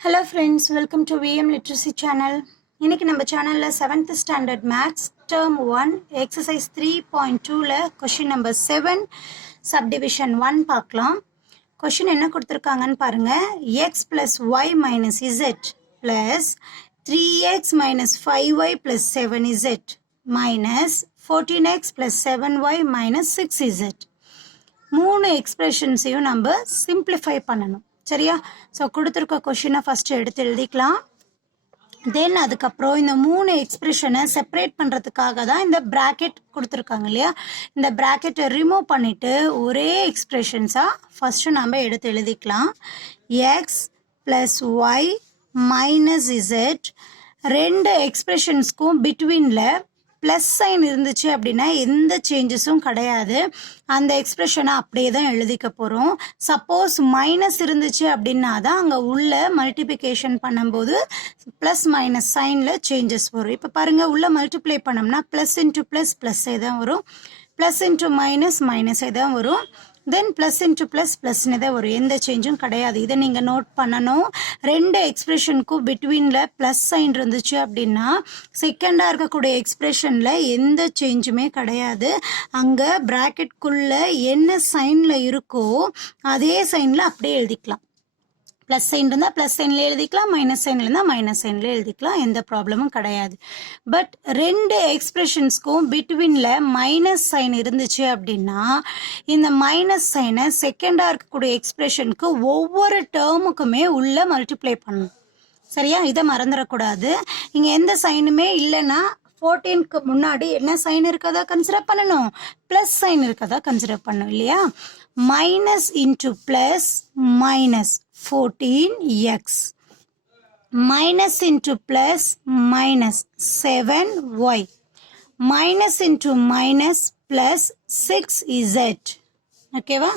Hello friends, welcome to VM Literacy channel. இன்னைக்கு நம்ம சேனல்ல 7th standard maths term 1 exercise 3.2ல question number 7 subdivision 1 பார்க்கலாம். question என்ன கொடுத்திருக்காங்கன்னு பாருங்க. x plus y minus z plus 3x minus 5y plus 7z minus 14x plus 7y minus 6z. மூணு எக்ஸ்பிரஷன்ஸையும் நம்ம simplify பண்ணணும். சரியா? ஸோ கொடுத்துருக்க கொஷினை ஃபஸ்ட்டு எடுத்து எழுதிக்கலாம். தென் அதுக்கப்புறம் இந்த மூணு எக்ஸ்பிரஷனை செப்பரேட் பண்ணுறதுக்காக தான் இந்த ப்ராக்கெட் கொடுத்துருக்காங்க இல்லையா? இந்த ப்ராக்கெட்டை ரிமூவ் பண்ணிவிட்டு ஒரே எக்ஸ்பிரஷன்ஸாக ஃபஸ்ட்டு நம்ம எடுத்து எழுதிக்கலாம். X plus y minus z ரெண்டு எக்ஸ்பிரஷன்ஸ்க்கும் பிட்வீனில் ப்ளஸ் சைன் இருந்துச்சு அப்படின்னா எந்த சேஞ்சஸும் கிடையாது. அந்த எக்ஸ்பிரஷனை அப்படியே தான் எழுதிக்க போகிறோம். சப்போஸ் மைனஸ் இருந்துச்சு அப்படின்னா தான் அங்கே உள்ள மல்டிப்ளிகேஷன் பண்ணும்போது ப்ளஸ் மைனஸ் சைனில் சேஞ்சஸ் வரும். இப்போ பாருங்கள், உள்ள மல்டிப்ளை பண்ணோம்னா ப்ளஸ் இன்ட்டு ப்ளஸ் ப்ளஸ்ஸே தான் வரும், ப்ளஸ் இன்ட்டு மைனஸ் மைனஸே தான் வரும், தென் ப்ளஸ் இன்ட்டு ப்ளஸ் ப்ளஸ்னு தான் வரும். எந்த சேஞ்சும் கிடையாது. இதை நீங்கள் நோட் பண்ணணும். ரெண்டு எக்ஸ்பிரஷனுக்கும் பிட்வீனில் ப்ளஸ் சைன் இருந்துச்சு அப்படின்னா செகண்டாக இருக்கக்கூடிய எக்ஸ்பிரஷனில் எந்த சேஞ்சுமே கிடையாது. அங்கே ப்ராக்கெட்குள்ளே என்ன சைனில் இருக்கோ அதே சைனில் அப்படியே எழுதிக்கலாம். ப்ளஸ் சைன் இருந்தால் ப்ளஸ் சைனில் எழுதிக்கலாம், மைனஸ் சைனில் இருந்தால் மைனஸ் சைனில் எழுதிக்கலாம். எந்த ப்ராப்ளமும் கிடையாது. பட் ரெண்டு எக்ஸ்பிரஷன்ஸ்க்கும் பிட்வீனில் மைனஸ் சைன் இருந்துச்சு அப்படின்னா இந்த மைனஸ் சைனை செகண்டாக இருக்கக்கூடிய எக்ஸ்பிரஷனுக்கு ஒவ்வொரு டேர்முக்குமே உள்ள மல்டிப்ளை பண்ணணும். சரியா? இதை மறந்துடக்கூடாது. இங்கே எந்த சைனுமே இல்லைன்னா 14க்கு முன்னாடி என்ன சைன் இருக்கதா கன்சிடர் பண்ணணும்? ப்ளஸ் சைன் இருக்கதா கன்சிடர் பண்ணணும் இல்லையா? Minus into plus minus 14x minus into plus minus 7y minus into minus plus 6z. ஓகேவா?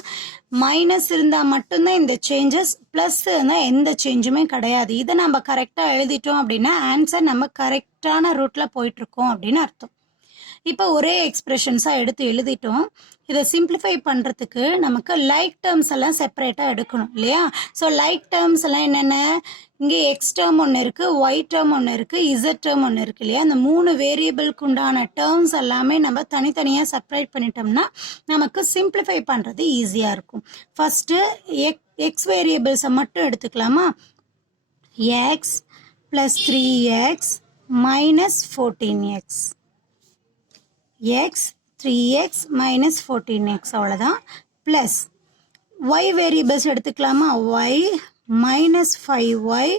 மைனஸ் இருந்தால் மட்டும்தான் இந்த சேஞ்சஸ், ப்ளஸ் இருந்தால் எந்த சேஞ்சுமே கிடையாது. இதை நம்ம கரெக்டாக எழுதிட்டோம் அப்படின்னா ஆன்சர் நம்ம கரெக்டான ரூட்டில் போயிட்டுருக்கோம் அப்படின்னு அர்த்தம். இப்போ ஒரே எக்ஸ்பிரஷன்ஸாக எடுத்து எழுதிட்டோம். இதை சிம்பிளிஃபை பண்ணுறதுக்கு நமக்கு லைக் டேர்ம்ஸ் எல்லாம் செப்பரேட்டாக எடுக்கணும் இல்லையா? ஸோ லைக் டேர்ம்ஸ் எல்லாம் என்னென்ன? இங்கே எக்ஸ் டேர்ம் ஒன்று இருக்குது, ஒய் டேர்ம் ஒன்று இருக்குது, இசட் டேர்ம் ஒன்று இருக்குது இல்லையா? அந்த மூணு வேரியபிளுக்கு உண்டான டேர்ம்ஸ் எல்லாமே நம்ம தனித்தனியாக செப்பரேட் பண்ணிட்டோம்னா நமக்கு சிம்பிளிஃபை பண்ணுறது ஈஸியாக இருக்கும். ஃபஸ்ட்டு எக்ஸ் வேரியபிள்ஸை மட்டும் எடுத்துக்கலாமா? X plus 3x minus 14x, x 3x minus 14x அவ்வளோதான். ப்ளஸ் ஒய் வேரியபிள்ஸ் எடுத்துக்கலாமா? y minus 5y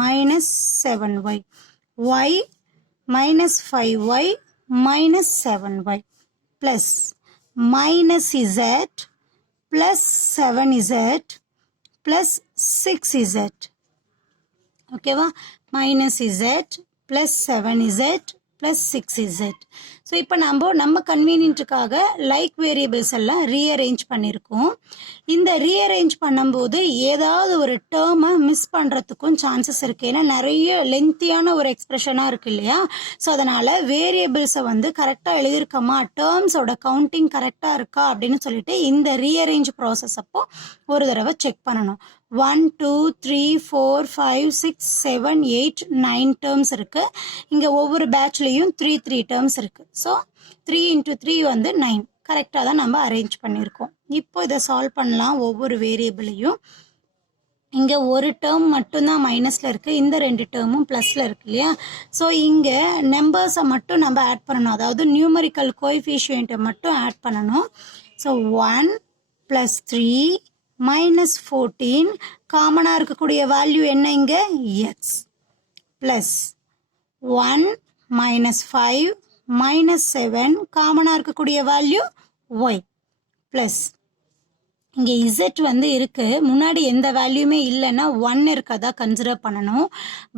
minus 7y, y minus 5y minus 7y plus minus z plus 7z plus 6z. ஓகேவா? minus z plus 7z plus 6z. So இப்போ நம்ம கன்வீனியன்ட்டுக்காக like variables எல்லாம் rearrange பண்ணியிருக்கோம். இந்த rearrange பண்ணும்போது ஏதாவது ஒரு டேர்மை மிஸ் பண்ணுறதுக்கும் சான்சஸ் இருக்குது. ஏன்னா நிறைய லென்த்தியான ஒரு எக்ஸ்பிரஷனாக இருக்குது இல்லையா? ஸோ அதனால் வேரியபிள்ஸை கரெக்டாக எழுதியிருக்கோமா, டேர்ம்ஸோட கவுண்டிங் கரெக்டாக இருக்கா அப்படின்னு சொல்லிட்டு இந்த ரீஅரேஞ்ச் ப்ராசஸ் அப்போ ஒரு தடவை செக் பண்ணணும். 1 2 3 4 5 6 7 8 9 டேர்ம்ஸ் இருக்குது. இங்கே ஒவ்வொரு பேட்ச்லேயும் 3 டேர்ம்ஸ் இருக்குது. ஸோ 3 × 3 9 கரெக்டாக தான் நம்ம அரேஞ்ச் பண்ணியிருக்கோம். இப்போ இதை சால்வ் பண்ணலாம். ஒவ்வொரு வேரியபிளையும் இங்கே ஒரு டேர்ம் மட்டும்தான் மைனஸில் இருக்குது, இந்த ரெண்டு டேர்மும் ப்ளஸில் இருக்கு இல்லையா? ஸோ இங்கே நம்பர்ஸை மட்டும் நம்ம ஆட் பண்ணணும், அதாவது நியூமரிக்கல் கோஎஃபிஷியன்ட்டை மட்டும் ஆட் பண்ணணும். ஸோ 1 + 3 மைனஸ் 14 காமனாக இருக்கக்கூடிய வேல்யூ என்ன? இங்கே எக்ஸ் ப்ளஸ் 1 மைனஸ் 5 மைனஸ் 7 காமனாக இருக்கக்கூடிய வேல்யூ ஒய் ப்ளஸ் இங்கே இசட் இருக்குது. முன்னாடி எந்த வேல்யூமே இல்லைன்னா 1 இருக்கதா கன்சிடர் பண்ணணும்.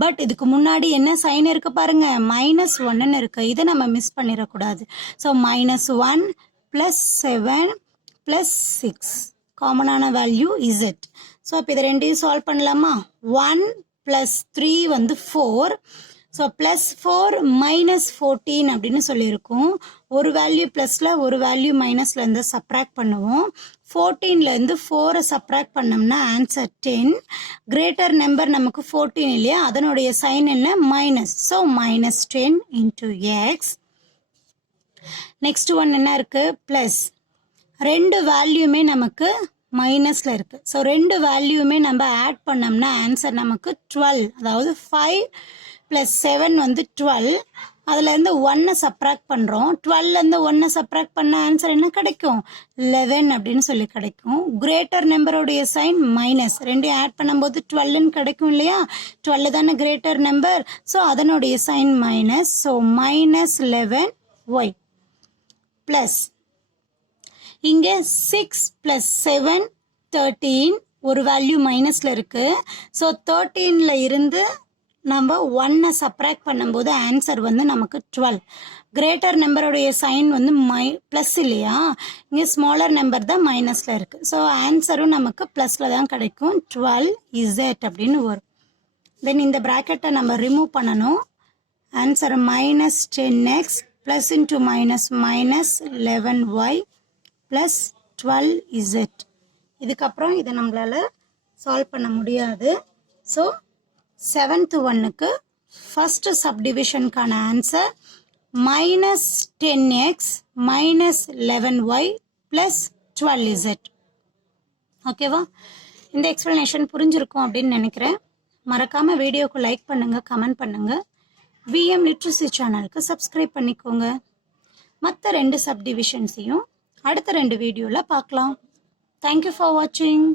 பட் இதுக்கு முன்னாடி என்ன சைன் இருக்குது பாருங்கள், மைனஸ் 1ன்னு இருக்குது. இதை நம்ம மிஸ் பண்ணிடக்கூடாது. ஸோ -1 + 7 + 6 காமனான வேல்யூ இசட். ஸோ இப்போ இதை ரெண்டையும் சால்வ் பண்ணலாமா? 1 + 3 4. ஸோ +4 -14 அப்படின்னு சொல்லியிருக்கோம். ஒரு வேல்யூ ப்ளஸில் ஒரு வேல்யூ மைனஸில் இருந்து சப்ராக்ட் பண்ணுவோம். 14லேருந்து 4 சப்ராக்ட் பண்ணோம்னா ஆன்சர் 10. கிரேட்டர் நம்பர் நமக்கு 14 இல்லையா, அதனுடைய சைன் என்ன, minus. So minus 10 into X. Next one என்ன இருக்குது, ப்ளஸ். ரெண்டு வேல்யூமே நமக்கு மைனஸில் இருக்குது. ஸோ ரெண்டு வேல்யூமே நம்ம ஆட் பண்ணோம்னா ஆன்சர் நமக்கு 12. அதாவது 5 + 7 வந்து 12. அதுலேருந்து 1 சப்ராக்ட் பண்ணுறோம். 12லேருந்து 1 சப்ராக்ட் பண்ண ஆன்சர் என்ன கிடைக்கும், 11 அப்படின்னு சொல்லி கிடைக்கும். கிரேட்டர் நம்பருடைய சைன் மைனஸ். ரெண்டையும் ஆட் பண்ணும்போது 12ன்னு கிடைக்கும் இல்லையா, 12 தானே கிரேட்டர் நம்பர். ஸோ அதனுடைய sign minus. So minus 11 y plus. இங்கே 6 + 7 13. ஒரு வேல்யூ மைனஸில் இருக்குது. ஸோ 13ல் இருந்து நம்ம 1 சப்ராக்ட் பண்ணும்போது ஆன்சர் வந்து நமக்கு 12. கிரேட்டர் நம்பருடைய சைன் வந்து ப்ளஸ் இல்லையா, இங்கே ஸ்மாலர் நம்பர் தான் மைனஸில் இருக்குது. ஸோ ஆன்சரும் நமக்கு ப்ளஸில் தான் கிடைக்கும், 12z அப்படின்னு வரும். தென் இந்த ப்ராக்கெட்டை நம்ம ரிமூவ் பண்ணணும். Answer minus 10x plus into minus minus 11y plus 12z. இதுக்கப்புறம் இதை நம்மளால் சால்வ் பண்ண முடியாது. ஸோ 7th ஒன்னுக்கு ஃபஸ்ட்டு சப்டிவிஷனுக்கான answer minus 10x minus 11y plus 12z. ஓகேவா, இந்த எக்ஸ்ப்ளனேஷன் புரிஞ்சிருக்கும் அப்படின்னு நினைக்கிறேன். மறக்காமல் வீடியோக்கு லைக் பண்ணுங்கள், கமெண்ட் பண்ணுங்கள். விஎம் லிட்ரஸி சேனலுக்கு சப்ஸ்கிரைப் பண்ணிக்கோங்க. மற்ற 2 சப்டிவிஷன்ஸையும் அடுத்த 2 வீடியோவில் பார்க்கலாம். தேங்க்யூ ஃபார் வாட்சிங்.